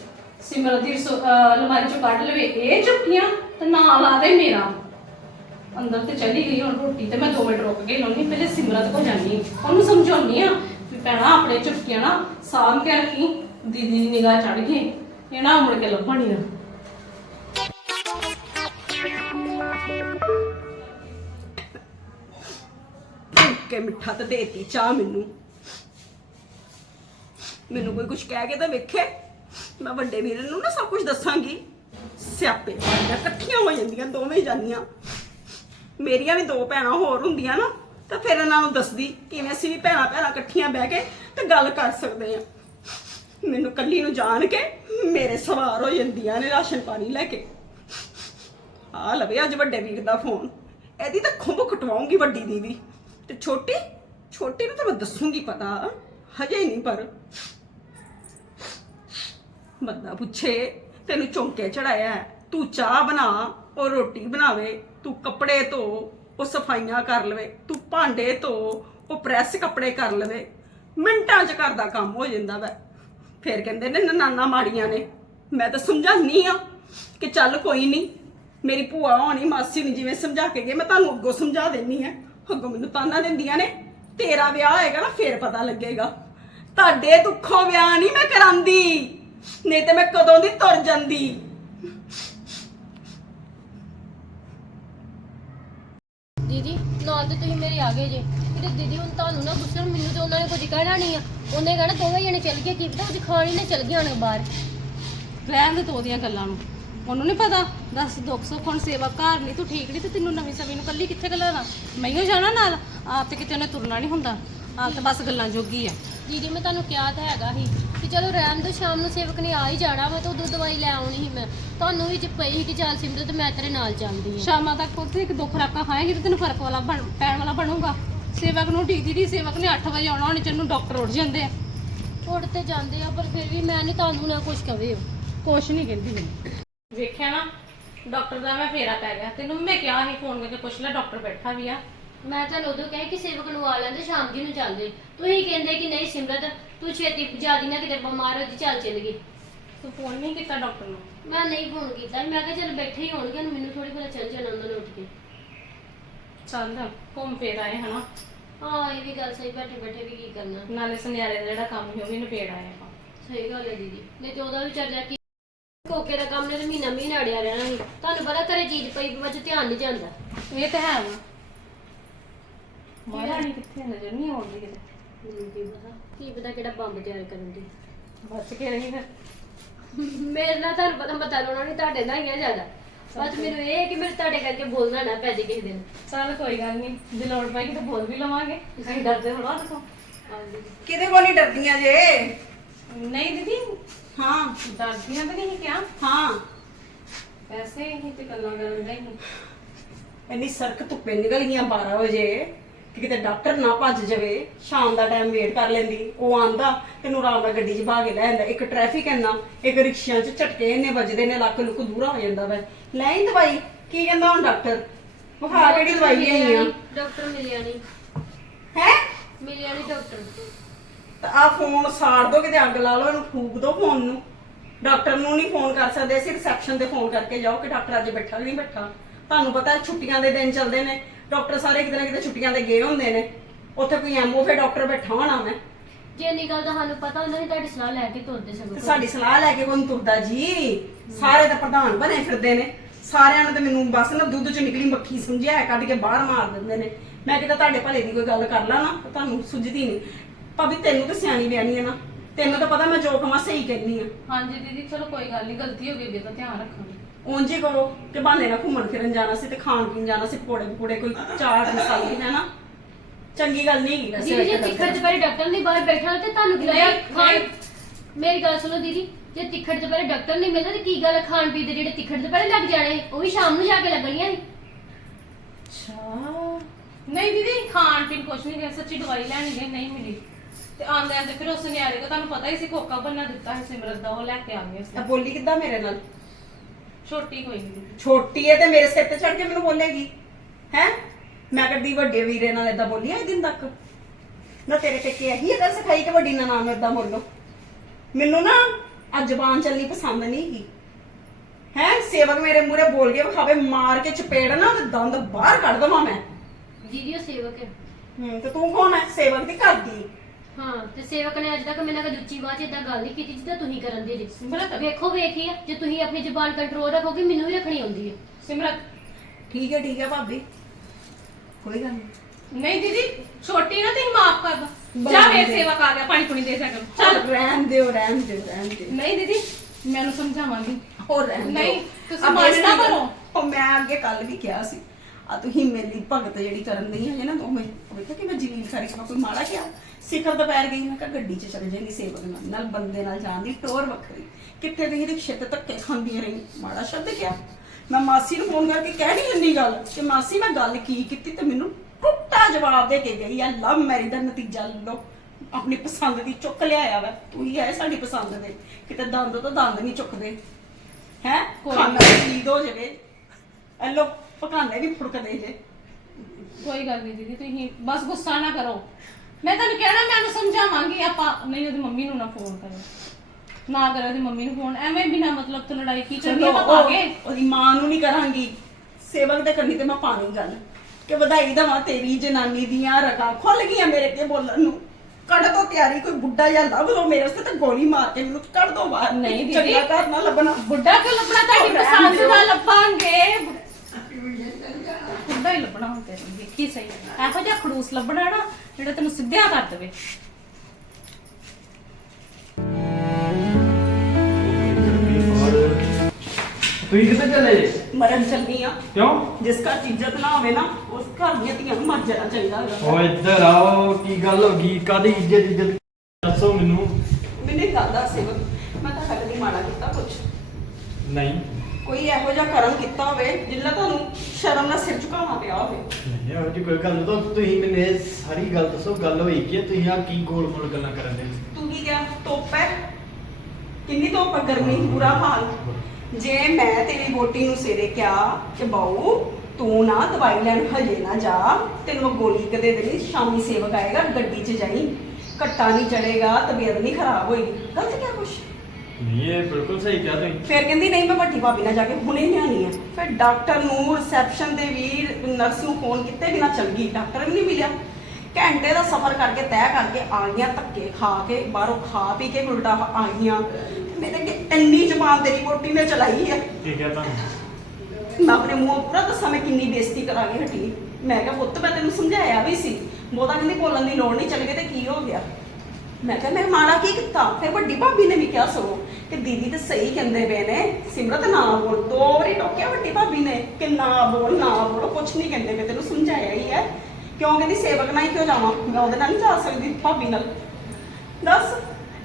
Speaker 2: ਸਿਮਰਤ ਦੀ ਰਸੋ- ਅਹ ਅਲਮਾਰੀ ਚੋਂ ਕੱਢ ਲਵੇ, ਇਹ ਚੁੱਕੀਆਂ ਤੇ ਨਾ ਲਾ ਦੇ ਮੇਰਾ। ਅੰਦਰ ਤੇ ਚਲੀ ਗਈ ਹੁਣ ਰੋਟੀ ਤੇ ਮੈਂ 2 ਮਿੰਟ ਰੁਕ ਕੇ ਲਾਉਣੀ ਪਹਿਲੇ ਸਿਮਰਤ ਕੋ ਜਾਨੀ ਉਹਨੂੰ ਸਮਝਾਉਣੀ ਆ ਵੀ ਭੈਣਾ, ਆਪਣੇ ਚੁੱਕੀਆਂ ਨਾ ਸਾਂਭ ਕੇ ਰੱਖੀ, ਦੀਦੀ ਦੀ ਨਿਗਾਹ ਚੜ ਗਈ। ਇਹ ਨਾ ਮੁੜ ਕੇ ਲੱਭਣੀ ਨਾ।
Speaker 1: ਕੇ ਮਿੱਠਾ ਤਾਂ ਦੇਤੀ ਚਾਹ ਮੈਨੂੰ। ਮੈਨੂੰ ਕੋਈ ਕੁਝ ਕਹਿ ਕੇ ਤਾਂ ਵੇਖੇ। ਮੈਂ ਵੱਡੇ ਵੀਰ ਨੂੰ ਨਾ ਸਭ ਕੁਝ ਦੱਸਾਂਗੀ। ਸਿਆਪੇ ਇਕੱਠੀਆਂ ਹੋ ਜਾਂਦੀਆਂ, ਦੋਵੇਂ ਜਾਨੀਆਂ। ਮੇਰੀਆਂ ਵੀ ਦੋ ਭੈਣਾਂ ਹੋਰ ਹੁੰਦੀਆਂ ਨਾ, ਤਾਂ ਫਿਰ ਇਹਨਾਂ ਨੂੰ ਦੱਸਦੀ ਕਿਵੇਂ ਅਸੀਂ ਵੀ ਭੈਣਾਂ ਭੈਣਾਂ ਇਕੱਠੀਆਂ ਬਹਿ ਕੇ ਤੇ ਗੱਲ ਕਰ ਸਕਦੇ ਆ ਮੈਨੂੰ ਕੱਲੀ ਨੂੰ ਜਾਣ ਕੇ ਮੇਰੇ ਸਵਾਰ ਹੋ ਜਾਂਦੀਆਂ ਨੇ ਰਾਸ਼ਨ ਪਾਣੀ ਲੈ ਕੇ। ਆ ਲਵੇ ਅੱਜ ਵੱਡੇ ਵੀਰ ਦਾ ਫੋਨ। ਇਹਦੀ ਤਾਂ ਖੁੰਬ ਕਟਵਾਉਂਗੀ ਵੱਡੀ ਦੀ ਵੀ ਤੇ ਛੋਟੀ ਛੋਟੀ ਨੂੰ ਤਾਂ ਮੈਂ ਦੱਸੂਗੀ ਪਤਾ, ਹਜੇ ਨਹੀਂ ਪਰ। ਬੰਦਾ ਪੁੱਛੇ, ਤੈਨੂੰ ਚੌਂਕੇ ਚੜਾਇਆ, ਤੂੰ ਚਾਹ ਬਣਾ, ਉਹ ਰੋਟੀ ਬਣਾਵੇ। ਤੂੰ ਕੱਪੜੇ ਧੋ, ਉਹ ਸਫਾਈਆਂ ਕਰ ਲਵੇ, ਤੂੰ ਭਾਂਡੇ ਧੋ, ਉਹ ਪ੍ਰੈਸ ਕੱਪੜੇ ਕਰ ਲਵੇ, ਮਿੰਟਾਂ 'ਚ ਘਰ ਦਾ ਕੰਮ ਹੋ ਜਾਂਦਾ ਵੈ। ਫਿਰ ਕਹਿੰਦੇ ਨੇ, ਨਨਾਨਾ ਮਾੜੀਆਂ ਨੇ। ਮੈਂ ਤਾਂ ਸਮਝਾਨੀ ਆ ਕਿ ਚੱਲ ਕੋਈ ਨਹੀਂ ਮੇਰੀ ਭੂਆ ਹੋਣੀ, ਮਾਸੀ ਨਹੀਂ ਜਿਵੇਂ ਸਮਝਾ ਕੇ ਗਏ, ਮੈਂ ਤੁਹਾਨੂੰ ਅੱਗੋਂ ਸਮਝਾ ਦੇਣੀ ਆ। ਅੱਗੋਂ ਮੈਨੂੰ ਤਾਨਾ ਦਿੰਦੀਆਂ ਨੇ, ਤੇਰਾ ਵਿਆਹ ਹੋਏਗਾ ਨਾ, ਫੇਰ ਪਤਾ ਲੱਗੇਗਾ। ਤੁਹਾਡੇ ਦੁੱਖੋਂ ਵਿਆਹ ਨਹੀਂ ਮੈਂ ਕਰਾਂਦੀ, ਨਹੀਂ ਤੇ ਮੈਂ ਕਦੋਂ ਦੀ ਤੁਰ ਜਾਂਦੀ
Speaker 3: ਦੀਦੀ ਨਾਲ ਤੁਸੀਂ ਮੇਰੇ ਆ ਗਏ ਜੇ। ਕਿਤੇ ਦੀਦੀ ਹੁਣ ਤੁਹਾਨੂੰ ਨਾ ਗੁੱਸੇ ਨੂੰ ਮੈਨੂੰ ਤੇ ਉਹਨਾਂ ਨੇ ਕੁਝ ਕਹਿਣਾ ਨਹੀਂ ਆ। ਉਹਨੇ ਕਹਿਣਾ ਦੋਵੇਂ ਜਣੇ ਚੱਲ ਗਏ ਕੀ ਪਤਾ ਉਹਦੀ ਖਾਣੀ ਨੇ ਚੱਲ ਗਿਆ ਹੋਣਾ ਬਾਹਰ।
Speaker 2: ਰਹਿਣ ਦੇ ਤੂੰ ਉਹਦੀਆਂ ਗੱਲਾਂ ਨੂੰ। ਉਹਨੂੰ ਨਹੀਂ ਪਤਾ, ਦੱਸ ਦੁੱਖ ਸੁੱਖ, ਹੁਣ ਸੇਵਾ ਘਰ ਨਹੀਂ ਤੂੰ ਠੀਕ ਨਹੀਂ ਤੇ ਤੈਨੂੰ ਨਵੀਂ ਸਵੀ ਨੂੰ ਕੱਲੀ ਕਿੱਥੇ ਗੱਲਾਂ ਦਾ ਮੈਨੂੰ ਜਾਣਾ ਨਾਲ? ਆਪ ਤੇ ਕਿਤੇ ਉਹਨੇ ਤੁਰਨਾ ਨਹੀਂ ਹੁੰਦਾ। ਆਪ ਤੇ ਬਸ ਗੱਲਾਂ ਜੋਗੀ ਆ।
Speaker 3: ਦੀਦੀ ਮੈਂ ਤੁਹਾਨੂੰ ਕਿਹਾ ਤਾਂ ਹੈਗਾ ਸੀ ਕਿ ਚਲੋ ਰਹਿਣ ਦੋ ਸ਼ਾਮ ਨੂੰ ਸੇਵਕ ਨੇ ਆ ਹੀ ਜਾਣਾ ਵਾ ਤਾਂ ਉਦੋਂ ਦਵਾਈ ਲੈ ਆਉਣੀ ਸੀ ਮੈਂ। ਤੁਹਾਨੂੰ ਵੀ ਜੇ ਪਈ ਸੀ ਕਿ ਚੱਲ ਸਿਮਰਤ ਮੈਂ ਤੇਰੇ ਨਾਲ ਚੱਲਦੀ ਹਾਂ।
Speaker 2: ਸ਼ਾਮਾਂ ਤੱਕ ਉੱਥੇ ਇੱਕ ਦੋ ਖੁਰਾਕਾਂ ਖਾਏਗੀ ਤੇ ਤੈਨੂੰ ਫ਼ਰਕ ਵਾਲਾ ਬਣ ਪੈਣ ਵਾਲਾ ਬਣੂਗਾ। ਸੇਵਕ ਨੂੰ ਢੀਕਦੀ ਦੀ ਸੇਵਕ ਨੇ 8 ਵਜੇ ਆਉਣਾ ਹੁਣ ਚੰਨੂ ਡਾਕਟਰ ਉੱਠ ਜਾਂਦੇ ਆ।
Speaker 3: ਉੱਡ ਤੇ ਜਾਂਦੇ ਆ ਪਰ ਫਿਰ ਵੀ ਮੈਂ ਨਹੀਂ ਤੁਹਾਨੂੰ ਨਾ ਕੁਝ ਕਵੇ
Speaker 2: ਕੁਛ ਨਹੀਂ ਕਹਿੰਦੀ ਮੈਨੂੰ। ਵੇਖਿਆ ਨਾ ਡਾਕਟਰ ਦਾ ਮੈਂ ਫੇਰਾ ਪੈ ਗਿਆ। ਤੈਨੂੰ ਵੀ ਮੈਂ ਕਿਹਾ ਸੀ ਫੋਨ ਕਰਕੇ ਪੁੱਛ ਲੈ ਡਾਕਟਰ ਬੈਠਾ ਵੀ ਆ।
Speaker 3: ਮੈਂ ਤੁਹਾਨੂੰ ਉਦੋਂ ਕਿਹਾ ਕਿ ਸੇਵਕ ਨੂੰ ਆ ਲੈਂਦੇ ਸ਼ਾਮ ਜੀ ਨੂੰ ਚੱਲਦੇ। ਤੁਸੀਂ ਕਹਿੰਦੇ ਕਿ ਨਹੀਂ ਸਿਮਰਤ ਤੂੰ ਛੇਤੀ ਜਿਆਦੀ ਨਾ ਕਿਤੇ ਬਿਮਾਰ ਹੋ ਜੀ ਚੱਲ ਚੱਲ ਗਈ
Speaker 2: ਤੂੰ ਫੋਨ ਨਹੀਂ ਕੀਤਾ ਡਾਕਟਰ ਨੂੰ?
Speaker 3: ਮੈਂ ਨਹੀਂ ਫੋਨ ਕੀਤਾ। ਮੈਂ ਕਿਹਾ ਚੱਲ ਬੈਠੇ ਹੀ ਹੋਣਗੇ ਹੁਣ ਮੈਨੂੰ ਥੋੜੀ ਪਹਿਲਾਂ ਚੱਲ ਜਾਣਾ ਉਹਨਾਂ ਨੇ ਉੱਠ ਕੇ।
Speaker 2: ਚੱਲ ਘੁੰਮ ਫੇਰ ਆਏ ਹਨਾ?
Speaker 3: ਹਾਂ ਇਹ ਵੀ ਗੱਲ ਸਹੀ ਬੈਠੇ ਬੈਠੇ ਵੀ ਕੀ ਕਰਨਾ।
Speaker 2: ਨਾਲੇ ਸੁਨਿਆਰੇ ਦਾ ਜਿਹੜਾ ਕੰਮ ਸੀ ਉਹ ਵੀ ਨਿਬੇੜ ਆਏ ਆਪਾਂ।
Speaker 3: ਸਹੀ ਗੱਲ ਹੈ ਦੀਦੀ। ਨਹੀਂ ਤੇ ਉਹਦਾ ਵੀ ਚੱਲ ਜਾ ਕਿ ਕੋਕੇ ਦਾ ਕੰਮ ਨੇ ਤੇ ਮਹੀਨਾ ਮਹੀਨਾ ਅੜਿਆ ਰਹਿਣਾ ਸੀ। ਤੁਹਾਨੂੰ ਪਤਾ ਘਰੇ ਚੀਜ਼ ਪਈ ਵਿੱਚ ਧਿਆਨ ਨਹੀਂ ਜਾਂਦਾ।
Speaker 2: ਇਹ ਤਾਂ ਹੈ ਵਾ। ਮਹਾਰਾਣੀ ਕਿੱਥੇ ਆ? ਨਜ਼ਰ ਨਹੀਂ ਆਉਂਦੀ ਕਿਤੇ।
Speaker 3: ਮੈਨੂੰ ਕੀ ਪਤਾ ਕੀ ਪਤਾ ਕਿਹੜਾ ਬੰਬ ਤਿਆਰ ਕਰਨ ਦੀ
Speaker 2: ਬਚ ਕੇ ਰਹੀ ਫਿਰ।
Speaker 3: ਮੇਰੇ ਨਾਲ ਤੁਹਾਨੂੰ ਪਤਾ ਮਤਾ ਲਾਉਣਾ ਨਹੀਂ ਤੁਹਾਡੇ ਨਾਲ ਹੀ ਆ ਜ਼ਿਆਦਾ। ਬਸ ਮੈਨੂੰ ਇਹ ਹੈ ਕਿ ਮੇਰੇ ਤੁਹਾਡੇ ਕਰਕੇ ਬੋਲਣਾ ਨਾ ਪੈ ਜੇ ਕਿਸੇ ਦਿਨ।
Speaker 2: ਚੱਲ ਕੋਈ ਗੱਲ ਨਹੀਂ ਜੇ ਲੋੜ ਪਏਗੀ ਤਾਂ ਬੋਲ ਵੀ ਲਵਾਂਗੇ। ਅਸੀਂ ਡਰਦੇ ਥੋੜਾ ਦੇਖੋ
Speaker 1: ਕਿਹਦੇ ਕੋਲ ਨਹੀਂ ਡਰਦੀਆਂ ਜੇ?
Speaker 2: ਨਹੀਂ ਦੀਦੀ
Speaker 1: ਹਾਂ।
Speaker 2: ਡਰਦੀਆਂ ਤਾਂ ਨਹੀਂ ਕਿਹਾ।
Speaker 1: ਹਾਂ।
Speaker 2: ਵੈਸੇ ਹੀ ਤੇ ਗੱਲਾਂ ਕਰਨ ਦਾ ਹੀ ਨਹੀਂ
Speaker 1: ਇੰਨੀ ਸਰਕ ਧੁੱਪੇ ਨਿਕਲ ਗਈਆਂ 12 ਵਜੇ। ਕਿ ਕਿਤੇ ਡਾਕਟਰ ਨਾ ਭੱਜ ਜਾਵੇ ਸ਼ਾਮ ਦਾ ਟਾਈਮ ਵੇਟ ਕਰ ਲੈਂਦੀ ਉਹ ਆਂਦਾ ਤੈਨੂੰ ਆਰਾਮ ਨਾਲ ਗੱਡੀ 'ਚ ਭਾ ਕੇ ਲੈ ਜਾਂਦਾ ਇੱਕ ਟ੍ਰੈਫਿਕ ਇੰਨਾ ਇੱਕ ਰਿਕਸ਼ਿਆਂ 'ਚ ਝਟਕੇ ਇੰਨੇ ਵੱਜਦੇ ਨੇ ਲੱਕ ਲੁੱਕ ਦੂਰਾ ਹੋ ਜਾਂਦਾ ਵੈ। ਲੈ ਹੀ ਦਵਾਈ? ਕੀ ਕਹਿੰਦਾ ਹੁਣ ਡਾਕਟਰ? ਬੁਖਾਰ ਕਿਹੜੀ ਦਵਾਈ ਲਈ ਆ?
Speaker 3: ਡਾਕਟਰ ਮਿਲਿਆ ਨਹੀਂ
Speaker 1: ਹੈ?
Speaker 3: ਮਿਲਿਆ ਨਹੀਂ ਡਾਕਟਰ
Speaker 1: ਤਾਂ ਆ ਫੋਨ ਸਾੜ ਦੋ ਕਿਤੇ ਅੱਗ ਲਾ ਲਓ ਇਹਨੂੰ ਫੂਕ ਦੋ ਫੋਨ ਨੂੰ। ਡਾਕਟਰ ਨੂੰ ਨਹੀਂ ਫੋਨ ਕਰ ਸਕਦੇ ਅਸੀਂ ਰਿਸੈਪਸ਼ਨ ਤੇ ਫੋਨ ਕਰਕੇ ਜਾਓ ਕਿ ਡਾਕਟਰ ਅੱਜ ਬੈਠਾ ਕਿ ਨਹੀਂ ਬੈਠਾ। ਤੁਹਾਨੂੰ ਪਤਾ ਹੈ ਛੁੱਟੀਆਂ ਦੇ ਦਿਨ ਚੱਲਦੇ ਨੇ ਡਾਕਟਰ ਸਾਰੇ ਕਿਤੇ ਨਾ ਕਿਤੇ ਛੁੱਟੀਆਂ ਤੇ ਗਏ ਹੁੰਦੇ ਨੇ। ਉੱਥੇ ਕੋਈ ਐਮਓ ਫੇ ਡਾਕਟਰ ਬੈਠਾ ਹੋਣਾ ਮੈਂ।
Speaker 3: ਜੇ ਇੰਨੀ ਗੱਲ ਤਾਂ ਸਾਨੂੰ ਪਤਾ ਹੁੰਦਾ ਸੀ ਤੁਹਾਡੀ ਸਲਾਹ ਲੈ ਕੇ ਤੁਰਦੇ
Speaker 1: ਤੇ
Speaker 3: ਸਗੋਂ
Speaker 1: ਸਾਡੀ ਸਲਾਹ ਲੈ ਕੇ ਕੋਈ ਨੀ ਤੁਰਦਾ ਜੀ? ਸਾਰੇ ਤਾਂ ਪ੍ਰਧਾਨ ਬਣੇ ਫਿਰਦੇ ਨੇ। ਸਾਰਿਆਂ ਨੂੰ ਤੇ ਮੈਨੂੰ ਬਸ ਨਾ ਦੁੱਧ ਚ ਨਿਕਲੀ ਮੱਖੀ ਸਮਝਿਆ ਹੈ, ਕੱਢ ਕੇ ਬਾਹਰ ਮਾਰ ਦਿੰਦੇ ਨੇ। ਮੈਂ ਕਿਤੇ ਤੁਹਾਡੇ ਭਲੇ ਦੀ ਕੋਈ ਗੱਲ ਕਰ ਲਾ ਨਾ ਤਾਂ ਤੁਹਾਨੂੰ ਸੁਝਦੀ ਨਹੀਂ। ਭਾਬੀ ਤੈਨੂੰ ਤਾਂ ਸਿਆਣੀ ਬਿਆਣੀ ਹੈ ਨਾ। ਤੈਨੂੰ ਤਾਂ ਪਤਾ ਮੈਂ ਜੋ ਕਮਾ ਸਹੀ ਕਹਿੰਦੀ ਆ।
Speaker 2: ਹਾਂਜੀ ਦੀਦੀ ਚਲੋ ਕੋਈ ਗੱਲ ਨਹੀਂ ਗਲਤੀ ਹੋ ਗਈ ਅੱਗੇ ਤੋਂ ਧਿਆਨ ਰੱਖਾਂਗੇ।
Speaker 1: ਉਂਝ ਹੀ ਕਹੋ ਕਿ ਬਹਾਨੇ ਨਾਲ ਘੁੰਮਣ ਫਿਰਨ ਜਾਣਾ ਸੀ ਤੇ ਖਾਣ ਪੀਣ ਜਾਣਾ ਸੀ ਪਕੌੜੇ ਪਕੌੜੇ ਕੋਈ ਚਾਟ ਮਸਾਲੇ ਹੈ ਨਾ? ਚੰਗੀ ਗੱਲ ਨਹੀਂ ਹੈਗੀ। ਵੈਸੇ
Speaker 3: ਦੀਦੀ ਜੇ ਤਿੱਖੜ ਦੁਪਹਿਰੇ ਡਾਕਟਰ ਨਹੀਂ ਬਾਹਰ ਬੈਠਾ ਤੇ ਤੁਹਾਨੂੰ ਕੀ
Speaker 2: ਨਹੀਂ,
Speaker 3: ਲੱਗਦਾ ਖਾਣ
Speaker 2: ਨਹੀਂ।
Speaker 3: ਮੇਰੀ ਗੱਲ ਸੁਣੋ ਦੀਦੀ ਜੇ ਤਿੱਖੜ ਦੁਪਹਿਰੇ ਡਾਕਟਰ ਨਹੀਂ ਮਿਲਦਾ ਤੇ ਕੀ ਗੱਲ ਹੈ ਖਾਣ ਪੀਣ ਦੇ ਜਿਹੜੇ ਤਿੱਖੜ ਦੁਪਹਿਰੇ ਲੱਗ ਜਾਣੇ ਉਹ ਵੀ ਸ਼ਾਮ ਨੂੰ ਜਾ ਕੇ ਲੱਗਣੀਆਂ ਸੀ।
Speaker 2: ਅੱਛਾ। ਨਹੀਂ ਦੀਦੀ ਖਾਣ ਪੀਣ ਕੁਛ ਨਹੀਂ ਗਿਆ ਸੱਚੀ ਦਵਾਈ ਲੈਣੀ ਗਏ ਨਹੀਂ ਮਿਲੀ। ਤੇ ਆਂਦੇ ਆਂਦੇ ਫਿਰ ਉਸ ਨਿਆਰੇ ਕੋ ਤੁਹਾਨੂੰ ਪਤਾ ਹੀ ਸੀ ਕੋਕਾ ਬੰਨਾ ਦਿੱਤਾ ਸੀ ਸਿਮਰਤ ਦਾ ਉਹ ਲੈ ਕੇ ਆ ਗਏ
Speaker 1: ਤਾਂ
Speaker 2: ਸੀ
Speaker 1: ਬੋਲੀ ਕਿੱਦਾਂ ਮੇਰੇ ਨਾਲ?
Speaker 2: ਛੋਟੀ ਕੋਈ ਨਹੀਂ ਦੀਦੀ।
Speaker 1: ਛੋਟੀ ਹੈ ਤੇ ਮੇਰੇ ਸਿਰ ਤੇ ਚੜ ਕੇ ਮੈਨੂੰ ਬੋਲੇਗੀ। ਹੈ? ਮੈਂ ਕਦੀ ਵੱਡੇ ਵੀਰੇ ਨਾਲ ਏਦਾਂ ਬੋਲੀ ਆ ਦਿਨ ਤੱਕ। ਨਾ ਤੇਰੇ ਪੇਕੇ ਇਹੀ ਅਗਰ ਸਿਖਾਈ ਕਿ ਵੱਡੀ ਨਨਾਣ ਏਦਾਂ ਬੋਲੋ। ਮੈਨੂੰ ਨਾ ਆ ਜ਼ਬਾਨ ਚੱਲਣੀ ਪਸੰਦ ਨਹੀਂ ਹੈਗੀ। ਹੈ? ਸੇਵਕ ਮੇਰੇ ਮੂਹਰੇ ਬੋਲ ਕੇ ਵਿਖਾਵੇ ਮਾਰ ਕੇ ਚਪੇੜ ਨਾ ਤੇ ਦੰਦ ਬਾਹਰ ਕੱਢ ਦਵਾਂ ਮੈਂ।
Speaker 3: ਦੀਦੀ ਉਹ ਸੇਵਕ ਹੈ।
Speaker 1: ਹੂੰ ਤੇ ਤੂੰ ਕੌਣ ਹੈ? ਸੇਵਕ ਦੀ ਕਰਦੀ
Speaker 3: ਹਾਂ ਤੇ ਸੇਵਕ ਨੇ ਅੱਜ ਤੱਕ ਮੇਰੇ ਨਾਲ ਕਦੇ ਉੱਚੀ ਬਾਤ ਇਦਾਂ ਗੱਲ ਨਹੀਂ ਕੀਤੀ ਜਿੱਦਾਂ ਤੁਸੀਂ ਕਰਨ ਦੇ ਜੀ।
Speaker 2: ਸਿਮਰਤ।
Speaker 3: ਵੇਖੋ ਵੇਖੀ ਆ ਜੇ ਤੁਸੀਂ ਆਪਣੀ ਜ਼ੁਬਾਨ ਕੰਟਰੋਲ ਰੱਖੋਗੇ ਮੈਨੂੰ ਵੀ ਰੱਖਣੀ ਆਉਂਦੀ ਹੈ
Speaker 2: ਸਿਮਰਤ।
Speaker 1: ਠੀਕ ਹੈ ਠੀਕ ਹੈ ਭਾਬੀ। ਕੋਈ ਗੱਲ ਨਹੀਂ।
Speaker 2: ਨਹੀਂ ਦੀਦੀ ਛੋਟੀ ਨਾ ਤੈਨੂੰ ਮਾਫ ਕਰ ਦੋ। ਜਾ ਵੇ
Speaker 1: ਦੇ।
Speaker 2: ਸੇਵਕ ਆ ਗਿਆ ਪਾਣੀ ਪੁਣੀ ਦੇ ਸਕਣ
Speaker 1: ਚੱਲ। ਰਹਿਣ ਦਿਓ ਰਹਿਣ ਦਿਓ ਰਹਿਣ ਦਿਓ।
Speaker 2: ਨਹੀਂ ਦੀਦੀ ਮੈਨੂੰ ਸਮਝਾਵਾਂਗੀ।
Speaker 1: ਹੋਰ ਰਹਿਣ ਦਿਓ।
Speaker 2: ਨਹੀਂ, ਤੁਸੀਂ।
Speaker 1: ਉਹ ਮੈਂ ਅੱਗੇ ਕੱਲ ਵੀ ਕਿਹਾ ਸੀ ਆ ਤੁਸੀਂ ਮੇਰੀ ਭਗਤ ਜਿਹੜੀ ਕਰਨ ਦੀ ਹੈ ਨਾ ਉਹ ਮੈਂ ਵੇਖਿਆ ਕਿ ਮੈਂ ਜਲੀਲ ਸਾਰੀ ਮੈਂ ਕੋਈ ਮਾੜਾ ਕਿਹਾ। ਸਿਖਰ ਦੁਪਹਿਰ ਗਈ ਮੈਂ ਕਿਹਾ ਗੱਡੀ 'ਚ ਚਲੇ ਜਾਏਗੀ ਸੇਵਕ ਨਾਲ ਨਾਲ ਬੰਦੇ ਨਾਲ ਜਾਣ ਦੀ ਟੋਰ ਵੱਖਰੀ। ਕਿੱਥੇ ਦੀ ਰਿਕਸ਼ੇ ਤੇ ਧੱਕੇ ਖਾਂਦੀਆਂ ਰਹੀ ਮਾੜਾ ਸ਼ਬਦ ਕਿਹਾ। ਮੈਂ ਮਾਸੀ ਨੂੰ ਫੋਨ ਕਰਕੇ ਕਹਿ ਨਹੀਂ ਦਿੰਦੀ ਗੱਲ। ਕਿ ਮਾਸੀ ਮੈਂ ਗੱਲ ਕੀ ਕੀਤੀ ਤੇ ਮੈਨੂੰ ਟੁੱਟਾ ਜਵਾਬ ਦੇ ਕੇ ਗਈ ਆ ਲਵ ਮੈਰਿਜ ਦਾ ਨਤੀਜਾ ਲਓ। ਆਪਣੀ ਪਸੰਦ ਦੀ ਚੁੱਕ ਲਿਆਇਆ ਵਾ। ਤੂੰ ਹੀ ਹੈ ਸਾਡੀ ਪਸੰਦ ਦੇ। ਕਿਤੇ ਦੰਦ ਤੋਂ ਦੰਦ ਨਹੀਂ ਚੁੱਕਦੇ। ਹੈ?
Speaker 2: ਕੋਈ
Speaker 1: ਚੀਜ਼ ਹੋ ਜਾਵੇ। ਐਲੋ ਪਕਾਨੇ ਵੀ ਫੁੜਕਦੇ ਜੇ।
Speaker 2: ਕੋਈ ਗੱਲ ਨਹੀਂ ਦੀਦੀ ਤੁਸੀਂ ਬਸ ਗੁੱਸਾ ਨਾ ਕਰੋ। ਮੈਂ ਤੁਹਾਨੂੰ ਕਹਿਣਾ ਮੈਂ ਉਹਨੂੰ ਸਮਝਾਵਾਂਗੀ ਆਪਾਂ ਨਹੀਂ ਉਹਦੀ ਮੰਮੀ ਨੂੰ ਨਾ ਫੋਨ ਕਰੋ। ਨਾ ਕਰੋ ਉਹਦੀ ਮੰਮੀ ਨੂੰ ਫੋਨ ਐਵੇਂ ਬਿਨਾ ਮਤਲਬ ਤੋਂ ਲੜਾਈ ਕੀ ਕਰਨੀ
Speaker 1: ਚਲੋ
Speaker 2: ਆਪਾਂ
Speaker 1: ਉਹ-
Speaker 2: ਪਾਗੇ
Speaker 1: ਉਹਦੀ ਮਾਂ ਨੂੰ ਨਹੀਂ ਕਰਾਂਗੀ। ਸੇਵਕ ਦੇ ਕਰਨੀ ਤੇ ਮੈਂ ਪਾਣੀ ਗੱਲ। ਕਿ ਵਧਾਈ ਦਵਾਂ ਤੇਰੀ ਜਨਾਨੀ ਦੀਆਂ ਰਗਾਂ। ਖੁੱਲ ਗਈਆਂ ਮੇਰੇ ਅੱਗੇ ਬੋਲਣ ਨੂੰ। ਕੱਢ ਦੋ ਤਿਆਰੀ ਕੋਈ ਬੁੱਢਾ ਜਾਂ ਲੱਭ ਦੋ ਮੇਰੇ ਵਾਸਤੇ ਤੇ ਗੋਲੀ ਮਾਰ ਕੇ ਮੈਨੂੰ ਕੱਢ ਦੋ ਬਾਹਰ।
Speaker 2: ਨਹੀਂ ਦੀਦੀ।
Speaker 1: ਚੰਗਾ ਘਰ ਨਾ ਲੱਭਣਾ।
Speaker 2: ਬੁੱਢਾ ਕਿਉਂ ਲੱਭਣਾ? ਤੁਹਾਡੀ ਪਸੰਦ। ਦਾ ਲੱਭਾਂਗੇ। ਹੀ ਲੱਭਣਾ ਹੁਣ ਤੇਰੇ ਵੇਖੀ ਸਹੀ ਇਹੋ ਜਿਹਾ ਖੜੂਸ ਲੱਭਣਾ ਨਾ ਜਿਹੜਾ ਤੈਨੂੰ ਸਿੱਧਿਆ ਕਰ ਦੇਵੇ।
Speaker 4: ਤੁਸੀਂ ਕਿੱਥੇ ਚੱਲੇ? ਜੇ
Speaker 1: ਮਰਨ ਚੱਲਨੀ ਆ।
Speaker 4: ਕਿਉਂ?
Speaker 1: ਜਿਸ ਘਰ 'ਚ ਇੱਜ਼ਤ ਨਾ ਹੋਵੇ ਨਾ ਉਸ ਘਰ ਦੀਆਂ ਧੀਆਂ ਨੂੰ ਮਰ ਜਾਣਾ ਚਾਹੀਦਾ ਹੈਗਾ।
Speaker 4: ਓ ਇੱਧਰ ਆਓ ਕੀ ਗੱਲ ਹੋ ਗਈ? ਕਾਦੀ ਇੱਜ਼ਤ ਇੱਜ਼ਤ? ਦੱਸੋ ਮੈਨੂੰ।
Speaker 1: ਮੈਨੂੰ ਇੱਕ ਗੱਲ ਸੇਵਕ ਮੈਂ ਤਾਂ ਕਦੇ ਮਾੜਾ ਕੀਤਾ ਕੁਛ।
Speaker 4: ਨਹੀਂ।
Speaker 1: ਕੋਈ ਇਹੋ ਜਿਹਾ ਕਰਮ ਕੀਤਾ ਹੋਵੇ ਜਿੰਨਾ ਤੁਹਾਨੂੰ ਸ਼ਰਮ ਨਾਲ ਸਿਰ ਝੁਕਾਉਣਾ ਪਿਆ ਹੋਵੇ।
Speaker 4: ਨਹੀਂ ਇਹੋ ਜਿਹੀ ਕੋਈ ਗੱਲ ਨਹੀਂ। ਤਾਂ ਤੁਸੀਂ ਮੈਨੂੰ ਇਹ ਸਾਰੀ ਗੱਲ ਦੱਸੋ ਗੱਲ ਹੋਈ ਕੀ ਹੈ? ਤੁਸੀਂ ਆ ਕੀ ਗੋਲ ਮੋਲ ਗੱਲਾਂ ਕਰਨ ਦੇ
Speaker 1: ਤੂੰ ਕੀ ਕਿਹਾ ਧੁੱਪ ਹੈ। ਕਿੰਨੀ ਧੁੱਪ ਹੈ? ਗਰਮੀ ਬੁਰਾ ਹਾਲ। ਜੇ ਮੈਂ ਤੇਰੀ ਵੋਟੀ ਨੂੰ ਸਵੇਰੇ ਕਿਹਾ ਕਿ ਬਾਊ ਤੂੰ ਨਾ ਦਵਾਈ ਲੈਣ ਹਜੇ ਨਾ ਜਾ ਤੈਨੂੰ ਮੈਂ ਗੋਲੀ ਕਦੇ ਦੇਣੀ ਸ਼ਾਮੀ ਸੇਵਕ ਆਏਗਾ ਗੱਡੀ 'ਚ ਜਾਈ। ਘੱਟਾ ਨਹੀਂ ਚੜੇਗਾ ਤਬੀਅਤ ਨਹੀਂ ਖਰਾਬ ਹੋਏਗੀ। ਗਲਤ ਕਿਹਾ
Speaker 4: ਨਹੀਂ ਇਹ ਬਿਲਕੁਲ ਸਹੀ ਕਿਹਾ ਤੁਸੀਂ।
Speaker 1: ਫਿਰ ਕਹਿੰਦੀ ਨਹੀਂ ਮੈਂ ਵੱਡੀ ਭਾਬੀ ਨਾਲ ਜਾ ਕੇ ਹੁਣੇ ਲਿਆਉਣੀ ਆ। ਫਿਰ ਡਾਕਟਰ ਨੂੰ ਰਿਸੈਪਸ਼ਨ ਦੇ ਵੀ ਨਰਸ ਨੂੰ ਫੋਨ ਕੀਤੇ ਬਿਨਾ ਚਲ ਗਈ। ਡਾਕਟਰ ਵੀ ਨਹੀਂ ਮਿਲਿਆ। ਘੰਟੇ ਦਾ ਸਫ਼ਰ ਕਰਕੇ ਤੈਅ ਕਰਕੇ ਆ ਗਈਆਂ ਧੱਕੇ ਖਾ ਕੇ ਬਾਹਰੋਂ ਖਾ ਪੀ ਕੇ ਉਲਟਾ ਆ ਗਈਆਂ। ਮੇਰੇ ਅੱਗੇ ਇੰਨੀ ਜ਼ਬਾਨ ਤੇਰੀ ਵੋਟੀ ਨੇ ਚਲਾਈ ਹੈ
Speaker 4: ਠੀਕ ਹੈ ਤੁਹਾਨੂੰ?
Speaker 1: ਮੈਂ ਆਪਣੇ ਮੂੰਹ ਪੂਰਾ ਦੱਸਾਂ ਮੈਂ ਕਿੰਨੀ ਬੇਇੱਜ਼ਤੀ ਕਰਾ ਕੇ ਹਟੀ। ਮੈਂ ਕਿਹਾ ਪੁੱਤ ਮੈਂ ਤੈਨੂੰ ਸਮਝਾਇਆ ਵੀ ਸੀ। ਬਹੁਤਾ ਕਹਿੰਦੀ ਬੋਲਣ ਦੀ ਲੋੜ ਨਹੀਂ ਚੱਲ ਗਏ ਤੇ ਕੀ ਹੋ ਗਿਆ? ਮੈਂ ਕਿਹਾ ਮੈਂ ਮਾੜਾ ਕੀ ਕੀਤਾ? ਫਿਰ ਵੱਡੀ ਭਾਬੀ ਨੇ ਵੀ ਕਿਹਾ ਸੋ ਕਿ ਦੀਦੀ ਤੇ ਸਹੀ ਕਹਿੰਦੇ ਪਏ ਨੇ ਸਿਮਰਤ ਨਾ ਬੋਲ ਦੋ ਵਾਰੀ ਟੋਕਿਆ ਵੱਡੀ ਭਾਬੀ ਨੇ ਕਿ ਨਾ ਬੋਲ ਨਾ ਬੋਲ ਕੁਛ ਨਹੀਂ ਕਹਿੰਦੇ ਪਏ ਤੈਨੂੰ ਸਮਝਾਇਆ ਹੀ ਹੈ। ਕਿਉਂ ਕਹਿੰਦੀ ਸੇਵਕ ਨਾਲ ਹੀ ਕਿਉਂ ਜਾਵਾਂ? ਮੈਂ ਉਹਦੇ ਨਾਲ ਨਹੀਂ ਜਾ ਸਕਦੀ ਭਾਬੀ ਨਾਲ। ਦੱਸ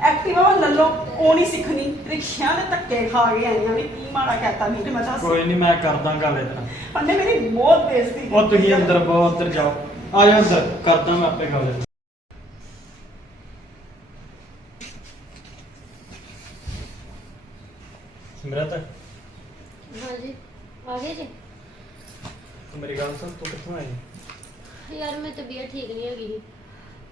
Speaker 1: ਐਕਟਿਵਾ ਲੈ ਲਓ ਉਹ ਨਹੀਂ ਸਿੱਖਣੀ। ਰਿਕਸ਼ਿਆਂ ਦੇ ਧੱਕੇ ਖਾ ਕੇ ਆਈਆਂ ਵੀ ਕੀ ਮਾੜਾ ਕਹਤਾ ਵੀਰ ਮੈਂ ਦੱਸ।
Speaker 4: ਕੋਈ ਨਹੀਂ ਮੈਂ ਕਰਦਾ ਗੱਲ ਇਹਦੇ
Speaker 1: ਉਹਨੇ ਮੇਰੀ ਬਹੁਤ ਬੇਇੱਜ਼ਤੀ
Speaker 4: ਉਹ ਤੁਸੀਂ ਅੰਦਰ ਬਹੁ ਅੰਦਰ ਜਾਓ। ਆ ਜਾਓ ਅੰਦਰ ਕਰਦਾ ਮੈਂ ਆਪੇ ਗੱਲ ਸਿਮਰਤ?
Speaker 3: ਹਾਂਜੀ ਆ ਗਏ ਜੀ?
Speaker 4: ਤੂੰ ਮੇਰੀ ਗੱਲ ਸੁਣ ਤੂੰ ਕਿੱਥੋਂ ਆਈ?
Speaker 3: ਯਾਰ ਮੈਂ ਤਬੀਅਤ ਠੀਕ ਨਹੀਂ ਹੈਗੀ ਸੀ।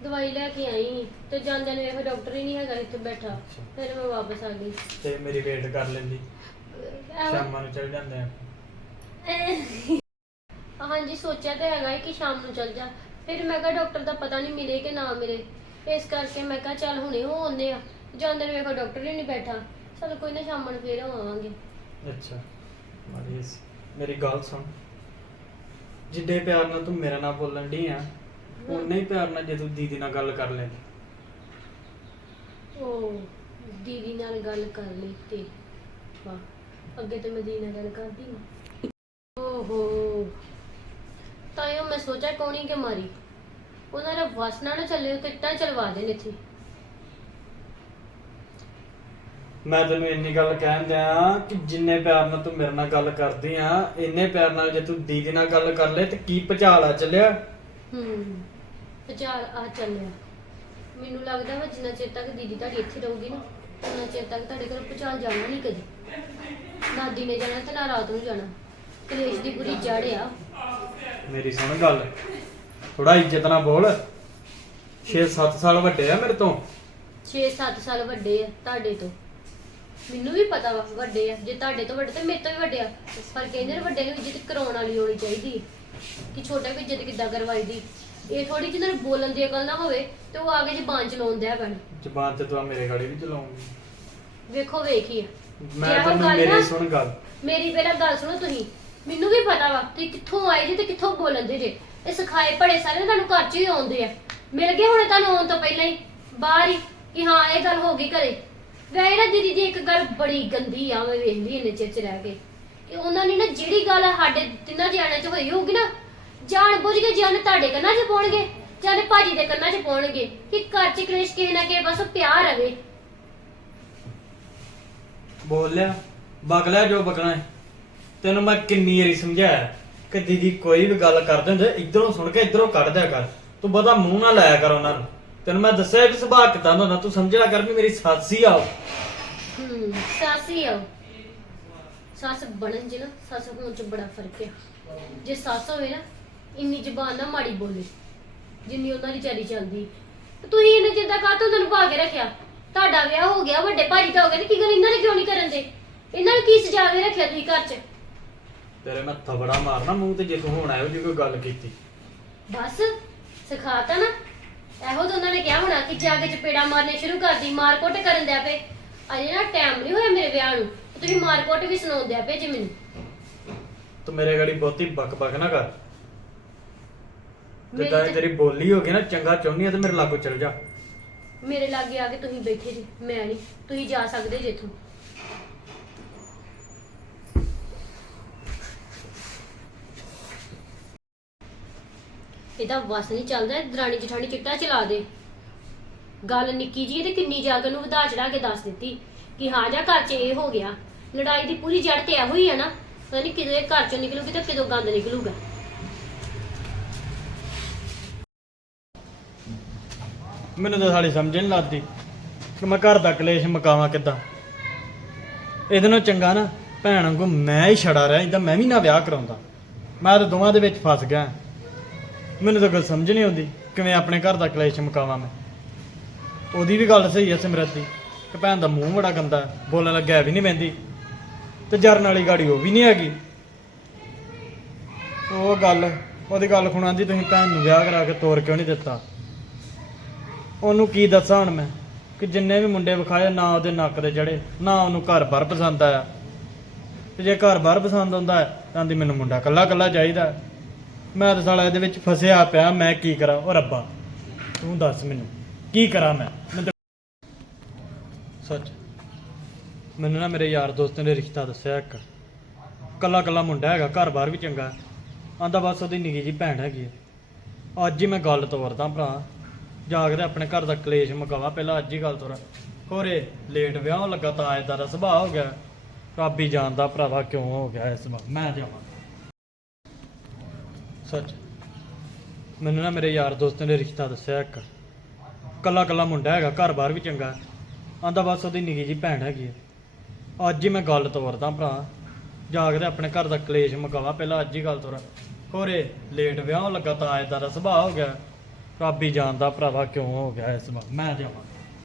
Speaker 3: ਦਵਾਈ ਲੈ ਕੇ ਆਈ ਸੀ ਤੇ ਜਾਂਦੇ ਨੇ ਵੇਖ ਡਾਕਟਰ ਹੀ ਨਹੀਂ ਹੈਗਾ ਇੱਥੇ ਬੈਠਾ। ਫਿਰ ਮੈਂ ਵਾਪਸ ਆ ਗਈ।
Speaker 4: ਤੇ ਮੇਰੀ ਵੇਟ ਕਰ ਲੈਂਦੀ।
Speaker 3: ਐਵੇਂ-
Speaker 4: ਸ਼ਾਮਾਂ ਨੂੰ ਚੱਲ ਜਾਂਦੇ ਆ।
Speaker 3: ਹਾਂਜੀ ਸੋਚਿਆ ਤਾਂ ਹੈਗਾ ਸੀ ਕਿ ਸ਼ਾਮ ਨੂੰ ਚੱਲ ਜਾ। ਫਿਰ ਮੈਂ ਕਿਹਾ ਡਾਕਟਰ ਦਾ ਪਤਾ ਨਹੀਂ ਮਿਲੇ ਕਿ ਨਾ ਮਿਲੇ। ਇਸ ਕਰਕੇ ਮੈਂ ਕਿਹਾ ਚੱਲ ਹੁਣੇ ਹੋ ਆਉਂਦੇ ਆ। ਜਾਂਦੇ ਨੇ ਵੇਖੋ ਡਾਕਟਰ ਹੀ ਨਹੀਂ ਬੈਠਾ। ਚਲ ਕੋਈ ਨਾ ਸ਼ਾਮ ਨੂੰ ਫੇਰ ਆਵਾਂਗੇ।
Speaker 4: ਅੱਛਾ ਮਾਰੀ ਮੇਰੀ ਗੱਲ ਸੁਣ। ਜਿੱਡੇ ਪਿਆਰ ਨਾਲ ਤੂੰ ਮੇਰੇ ਨਾਲ ਬੋਲਣ ਢੀ ਆ ਉਨੇ ਹੀ ਪਿਆਰ ਨਾਲ ਜੇ ਤੂੰ ਦੀਦੀ ਨਾਲ ਗੱਲ ਕਰ ਲੈ
Speaker 3: ਉਹ ਦੀਦੀ ਨਾਲ ਗੱਲ ਕਰ ਲਈ ਤੇ। ਵਾਹ ਅੱਗੇ ਤੇ ਮੈਂ ਦੀਦੀ ਨਾਲ ਗੱਲ ਕਰਦੀ ਨਾ ਓਹੋ ਤਾਇਓ ਮੈਂ ਸੋਚਿਆ ਕੋਣੀ ਕਿ ਮਾਰੀ। ਉਹਨਾਂ ਦਾ ਵਸਣਾ ਨਾ ਚੱਲੇ ਤੇ ਟਾ ਚਲਵਾ ਦੇਣ ਇੱਥੇ।
Speaker 4: ਮੈਂ ਤੈਨੂੰ ਇੰਨੀ ਗੱਲ ਕਹਿਣ ਦਿਆਂ ਕਿ ਜਿੰਨੇ ਪਿਆਰ ਨਾਲ ਤੂੰ ਮੇਰੇ ਨਾਲ ਗੱਲ ਕਰਦੀ ਆ ਇੰਨੇ ਪਿਆਰ ਨਾਲ ਜੇ ਤੂੰ ਦੀਦੀ ਨਾਲ ਗੱਲ ਕਰ ਲੈ ਤੇ ਕੀ ਭਚਾਲ ਆ ਚੱਲਿਆ?
Speaker 3: ਹੂੰ ਵਿਚਾਰ ਆ ਚੱਲਿਆ। ਮੈਨੂੰ ਲੱਗਦਾ ਵਾ ਜਿੰਨਾ ਚਿਰ ਤੱਕ ਦੀਦੀ ਤੁਹਾਡੀ ਇੱਥੇ ਰਹੂਗੀ ਨਾ ਉਹਨਾਂ ਚਿਰ ਤੱਕ ਤੁਹਾਡੇ ਕੋਲ ਪਹੁੰਚਾ ਜਾਣਾ ਨਹੀਂ ਕਦੀ। ਨਾ ਦਿਨੇ ਜਾਣਾ ਤੇ ਨਾ ਰਾਤ ਨੂੰ ਜਾਣਾ। ਕਲੇਸ਼ ਦੀ ਬੁਰੀ ਜੜ ਆ।
Speaker 4: ਮੇਰੀ ਸੁਣ ਗੱਲ। ਥੋੜਾ ਇੱਜ਼ਤ ਨਾਲ ਬੋਲ। 6-7 ਸਾਲ ਵੱਡੇ ਆ ਮੇਰੇ ਤੋਂ।
Speaker 3: 6-7 ਸਾਲ ਵੱਡੇ ਆ ਤੁਹਾਡੇ ਤੋਂ। ਮੈਨੂੰ ਵੀ ਪਤਾ ਵਾ ਵੱਡੇ ਆ ਜੇ ਤੁਹਾਡੇ ਤੋਂ ਵੱਡੇ ਤੇ ਮੇਰੇ ਤੋਂ ਵੀ ਵੱਡੇ ਆ। ਪਰ ਕਹਿੰਦੇ ਨੇ ਵੱਡੇ ਨੂੰ ਇੱਜ਼ਤ ਕਰਾਉਣ ਵਾਲੀ ਹੋਣੀ ਚਾਹੀਦੀ ਕਿ ਛੋਟੇ ਨੂੰ ਇੱਜ਼ਤ ਕਿੱਦਾਂ ਕਰਵਾਈ ਦੀ। ਇਹ ਥੋੜੀ ਜਿਹੀ ਨਾਲ ਬੋਲਣ ਦੀ ਅਕਲ ਨਾ ਹੋਵੇ ਤੇ ਉਹ ਆਗੇ ਜ਼ਬਾਨ ਚਲਾਉਣ ਦਿਆ ਪੈਣ
Speaker 4: ਜ਼ਬਾਨ ਤੇ ਤੂੰ ਮੇਰੇ ਗਾੜੀ ਵੀ ਚਲਾਉਂਗੀ।
Speaker 3: ਵੇਖੋ ਵੇਖੀ
Speaker 4: ਮੈਂ
Speaker 3: ਜੇ ਉਹ
Speaker 4: ਤੈਨੂੰ
Speaker 3: ਗੱਲ
Speaker 4: ਮੇਰੀ ਸੁਣ ਗੱਲ।
Speaker 3: ਮੇਰੀ ਪਹਿਲਾਂ ਗੱਲ ਸੁਣੋ ਤੁਸੀਂ। ਮੈਨੂੰ ਵੀ ਪਤਾ ਵਾ ਤੁਸੀਂ ਕਿੱਥੋਂ ਆਏ ਜੇ ਤੇ ਕਿੱਥੋਂ ਬੋਲਣ ਦੇ ਜੇ। ਇਹ ਸਿਖਾਏ ਪੜੇ ਸਾਰੇ ਤੁਹਾਨੂੰ ਘਰ 'ਚ ਹੀ ਆਉਂਦੇ ਆ। ਮਿਲ ਗਏ ਹੁਣੇ ਤੁਹਾਨੂੰ ਆਉਣ ਤੋਂ ਪਹਿਲਾਂ ਹੀ। ਬਾਹਰ ਹੀ ਕਿ ਹਾਂ ਇਹ ਗੱਲ ਹੋ ਗਈ ਘਰੇ। ਵੈਸੇ ਨਾ ਦੀਦੀ ਦੀ ਇੱਕ ਗੱਲ ਬੜੀ ਗੰਦੀ ਆ, ਮੈਂ ਵੇਖਦੀ ਇੰਨੇ ਚਿਰ 'ਚ ਰਹਿ ਕੇ। ਕਿ ਉਹਨਾਂ ਨੇ ਨਾ ਜਿਹੜੀ ਗੱਲ ਸਾਡੇ ਤਿੰਨਾਂ ਜਾਣਿਆਂ 'ਚ ਹੋਈ ਹੋਊਗੀ ਨਾ, ਜਾਣ ਬੁੱਝ ਕੇ ਜਾਂ ਤੁਹਾਡੇ ਕੰਨਾਂ 'ਚ ਪਾਉਣਗੇ, ਜਾਂ ਤੇ ਭਾਜੀ ਦੇ ਕੰਨਾਂ 'ਚ ਪਾਉਣਗੇ, ਕਿ ਘਰ 'ਚ ਕ੍ਰਿਸ਼ ਕਿਸੇ ਨਾ ਕਿਸੇ ਬਸ ਪਿਆਰ ਰਵੇ।
Speaker 4: ਬੋਲ ਲਿਆ ਬਗ ਲਿਆ ਜੋ ਬਗਣਾ ਹੈ। ਤੈਨੂੰ ਮੈਂ ਕਿੰਨੀ ਵਾਰੀ ਸਮਝਾਇਆ ਕਿ ਦੀਦੀ ਕੋਈ ਵੀ ਗੱਲ ਕਰਦੇ ਹੁੰਦੇ, ਇਧਰੋਂ ਸੁਣ ਕੇ ਇਧਰੋਂ ਕੱਢ ਦਿਆ ਕਰ। ਤੂੰ ਬਦਾ ਮੂੰਹ ਨਾ ਲਾਇਆ ਕਰ ਉਹਨਾਂ ਨੂੰ। ਤੈਨੂੰ ਮੈਂ ਦੱਸਿਆ ਵੀ ਸੁਭਾਅ ਕਿਦਾਂ ਦਾ ਹੁੰਦਾ ਤੂੰ ਸਮਝਿਆ ਕਰ ਵੀ ਮੇਰੀ ਸੱਸ ਹੀ ਆ ਉਹ।
Speaker 3: ਹੂੰ ਸੱਸ ਹੀ ਆ ਉਹ। ਸੱਸ ਬਣਨ ਚ ਨਾ ਸੱਸ ਹੋਣ ਚ ਬੜਾ ਫ਼ਰਕ ਆ। ਜੇ ਸੱਸ ਹੋਵੇ ਨਾ ਇੰਨੀ ਜ਼ਬਾਨ ਨਾ ਮਾੜੀ ਬੋਲੇ ਜਿੰਨੀ ਉਹਨਾਂ ਦੀ ਚਾਰੀ ਚੱਲਦੀ। ਤੇ ਤੁਸੀਂ ਇਹਨੇ ਜਿੱਦਾਂ ਕਾਹਤੋਂ ਤੁਹਾਨੂੰ ਪਾ ਕੇ ਰੱਖਿਆ? ਤੁਹਾਡਾ ਵਿਆਹ ਹੋ ਗਿਆ ਵੱਡੇ ਭਾਜੀ ਦਾ ਹੋ ਗਿਆ ਤੇ ਕੀ ਗੱਲ ਇਹਨਾਂ ਨੇ ਕਿਉਂ ਨਹੀਂ ਕਰਨ ਦੇ? ਇਹਨਾਂ ਨੂੰ ਕੀ ਸਜਾ ਕੇ ਰੱਖਿਆ ਤੁਸੀਂ ਘਰ 'ਚ?
Speaker 4: ਤੇਰੇ ਮੈਂ ਥਬੜਾ ਮਾਰਨਾ ਮੂੰਹ ਤੇ ਜੇ ਤੂੰ ਹੁਣ ਆਇਓ ਜੀ ਕੋਈ ਗੱਲ ਕੀਤੀ।
Speaker 3: ਬਸ ਸਿਖਾਤਾ ਨਾ। ਇਹੋ ਤਾਂ ਉਹਨਾਂ ਨੇ ਕਿਹਾ ਹੋਣਾ ਕਿ ਜਾ ਕੇ ਚਪੇੜਾ ਮਾਰਨੇ ਸ਼ੁਰੂ ਕਰਦੀ ਮਾਰਕੁੱਟ ਕਰਨ ਦਿਆ ਪਏ। ਅਜੇ ਨਾ ਟਾਈਮ ਨਹੀਂ ਹੋਇਆ ਮੇਰੇ ਵਿਆਹ ਨੂੰ। ਤੇ ਤੁਸੀਂ ਮਾਰਕੁੱਟ ਵੀ ਸੁਣਾਉਣ ਦਿਆ ਪਏ ਜੇ ਮੈਨੂੰ।
Speaker 4: ਤੂੰ ਮੇਰੇ ਗਾੜੀ ਬਹੁਤੀ ਬਕ ਬਕ ਨਾ ਕਰ।
Speaker 3: ਮੇਰੀ
Speaker 4: ਇਹ
Speaker 3: ਤੇ-
Speaker 4: ਤੇਰੀ ਬੋਲੀ ਹੋ ਗਈ ਨਾ ਚੰਗਾ ਚਾਹੁੰਦੀ ਆ ਤੇ ਮੇਰੇ ਲਾਗੋਂ ਚਲ ਜਾ।
Speaker 3: ਮੇਰੇ ਲਾਗੇ ਆ ਕੇ ਤੁਸੀਂ ਬੈਠੇ ਜੀ ਮੈਂ ਨਹੀਂ ਤੁਸੀਂ ਜਾ ਸਕਦੇ ਜੇ ਇੱਥੋਂ। ਇਹਦਾ ਵਸ ਨਹੀਂ ਚੱਲਦਾ ਇਹ ਦਰਾਣੀ ਜਠਾਣੀ ਚਿੱਟਾ ਚਲਾ ਦੇ। ਗੱਲ ਨਿੱਕੀ ਜੀ ਤੇ ਕਿੰਨੀ ਜਾ ਨੂੰ ਵਧਾ ਚੜਾ ਕੇ ਦੱਸ ਦਿੱਤੀ ਕਿ ਹਾਂ ਜਾ ਘਰ 'ਚ ਇਹ ਹੋ ਗਿਆ। ਲੜਾਈ ਦੀ ਪੂਰੀ ਜੜ ਤੇ ਇਹੋ ਹੀ ਹੈ ਨਾ, ਪਤਾ ਨਹੀਂ ਕਿਦੋਂ ਇਹ ਘਰ 'ਚੋਂ ਨਿਕਲੂਗੀ ਤੇ ਕਿਦੋਂ ਗੰਦ ਨਿਕਲੂਗਾ।
Speaker 4: ਮੈਨੂੰ ਤਾਂ ਸਾਲੀ ਸਮਝ ਨਹੀਂ ਲੱਗਦੀ ਕਿ ਮੈਂ ਘਰ ਦਾ ਕਲੇਸ਼ ਮਕਾਵਾਂ ਕਿੱਦਾਂ। ਇਹਦੇ ਨਾਲ ਚੰਗਾ ਨਾ ਭੈਣ ਵਾਂਗੂ ਮੈਂ ਹੀ ਛੜਾ ਰਿਹਾ ਇਦਾਂ ਮੈਂ ਵੀ ਨਾ ਵਿਆਹ ਕਰਾਉਂਦਾ। ਮੈਂ ਤਾਂ ਦੋਵਾਂ ਦੇ ਵਿੱਚ ਫਸ ਗਿਆ। ਮੈਨੂੰ ਤਾਂ ਗੱਲ ਸਮਝ ਨਹੀਂ ਆਉਂਦੀ ਕਿਵੇਂ ਆਪਣੇ ਘਰ ਦਾ ਕਲੇਸ਼ ਮੁਕਾਵਾਂ ਮੈਂ। ਉਹਦੀ ਵੀ ਗੱਲ ਸਹੀ ਹੈ ਸਿਮਰਤ ਦੀ। ਕਿ ਭੈਣ ਦਾ ਮੂੰਹ ਬੜਾ ਗੰਦਾ ਹੈ, ਬੋਲਣ ਲੱਗਿਆ ਵੀ ਨਹੀਂ ਪੈਂਦੀ ਤੇ ਜਰਨ ਵਾਲੀ ਗਾੜੀ ਉਹ ਵੀ ਨਹੀਂ ਹੈਗੀ। ਉਹ ਗੱਲ ਉਹਦੀ ਗੱਲ ਖੁਣਾਂਦੀ ਤੁਸੀਂ ਭੈਣ ਨੂੰ ਵਿਆਹ ਕਰਾ ਕੇ ਤੋਰ ਕਿਉਂ ਨਹੀਂ ਦਿੱਤਾ? ਉਹਨੂੰ ਕੀ ਦੱਸਾਂ ਹੁਣ ਮੈਂ? ਕਿ ਜਿੰਨੇ ਵੀ ਮੁੰਡੇ ਵਿਖਾਏ ਨਾ ਉਹਦੇ ਨੱਕ ਦੇ ਜੜੇ ਨਾ ਉਹਨੂੰ ਘਰ-ਬਾਰ ਪਸੰਦ ਆਇਆ। ਤੇ ਜੇ ਘਰ-ਬਾਰ ਪਸੰਦ ਆਉਂਦਾ ਹੈ ਤਾਂ ਦੀ ਮੈਨੂੰ ਮੁੰਡਾ ਕੱਲਾ-ਕੱਲਾ ਚਾਹੀਦਾ ਹੈ। ਮੈਂ ਤਾਂ ਸਾਲਾ ਇਹਦੇ ਵਿੱਚ ਫਸਿਆ ਪਿਆ, ਮੈਂ ਕੀ ਕਰਾਂ? ਉਹ ਰੱਬਾ, ਤੂੰ ਦੱਸ ਮੈਨੂੰ, ਕੀ ਕਰਾਂ ਮੈਂ? ਮੈਨੂੰ ਤਾਂ- ਸੱਚ, ਮੈਨੂੰ ਨਾ ਮੇਰੇ ਯਾਰ ਦੋਸਤ ਨੇ ਰਿਸ਼ਤਾ ਦੱਸਿਆ ਇੱਕ। ਕੱਲਾ-ਕੱਲਾ ਮੁੰਡਾ ਹੈਗਾ ਘਰ-ਬਾਰ ਵੀ ਚੰਗਾ ਹੈ। ਆਂਦਾ ਬਸ ਉਹਦੀ ਨਿੱਕੀ ਜੀ ਭੈਣ ਹੈਗੀ ਹੈ। ਅੱਜ ਹੀ ਮੈਂ ਗੱਲ ਤੋਰਦਾ ਭਰਾ ਜਾ ਜਾਗਦੇ ਆਪਣੇ ਘਰ ਦਾ ਕਲੇਸ਼ ਮੁਕਾਵਾ ਪਹਿਲਾਂ ਅੱਜ ਹੀ ਗੱਲ ਤੋਰਾ। ਹੋਰੇ ਲੇਟ ਵਿਆਹ ਲੱਗਾ ਤਾਂ ਇਦਾਂ ਦਾ ਸੁਭਾਅ ਹੋ ਗਿਆ। ਰੱਬ ਹੀ ਜਾਣਦਾ ਭਰਾਵਾ ਕਿਉਂ ਹੋ ਗਿਆ ਇਸ ਵਾਰ, ਮੈਂ ਜਾਵਾਂ ਸੱਚ। ਮੈਨੂੰ ਨਾ ਮੇਰੇ ਯਾਰ ਦੋਸਤ ਨੇ ਰਿਸ਼ਤਾ ਦੱਸਿਆ ਇੱਕ। ਕੱਲਾ ਕੱਲਾ ਮੁੰਡਾ ਹੈਗਾ ਘਰ-ਬਾਰ ਵੀ ਚੰਗਾ ਆਂਦਾ ਬਸ ਉਹਦੀ ਨਿੱਕੀ ਜੀ ਭੈਣ ਹੈਗੀ ਹੈ। ਅੱਜ ਹੀ ਮੈਂ ਗੱਲ ਤੋਰਦਾ ਭਰਾ। ਜਾਗਦੇ ਆਪਣੇ ਘਰ ਦਾ ਕਲੇਸ਼ ਮੁਕਾਵਾ। ਪਹਿਲਾਂ ਅੱਜ ਹੀ ਗੱਲ ਤੋਰਾ। ਹੋਰੇ ਲੇਟ ਵਿਆਹ ਲੱਗਾ ਤਾਂ ਇਦਾਂ ਸੁਭਾਅ ਹੋ ਗਿਆ। ਰੱਬ ਹੀ ਜਾਣਦਾ ਭਰਾਵਾ ਕਿਉਂ ਹੋ ਗਿਆ ਇਸ ਵਾਰ। ਮੈਂ ਜਾਵਾਂ।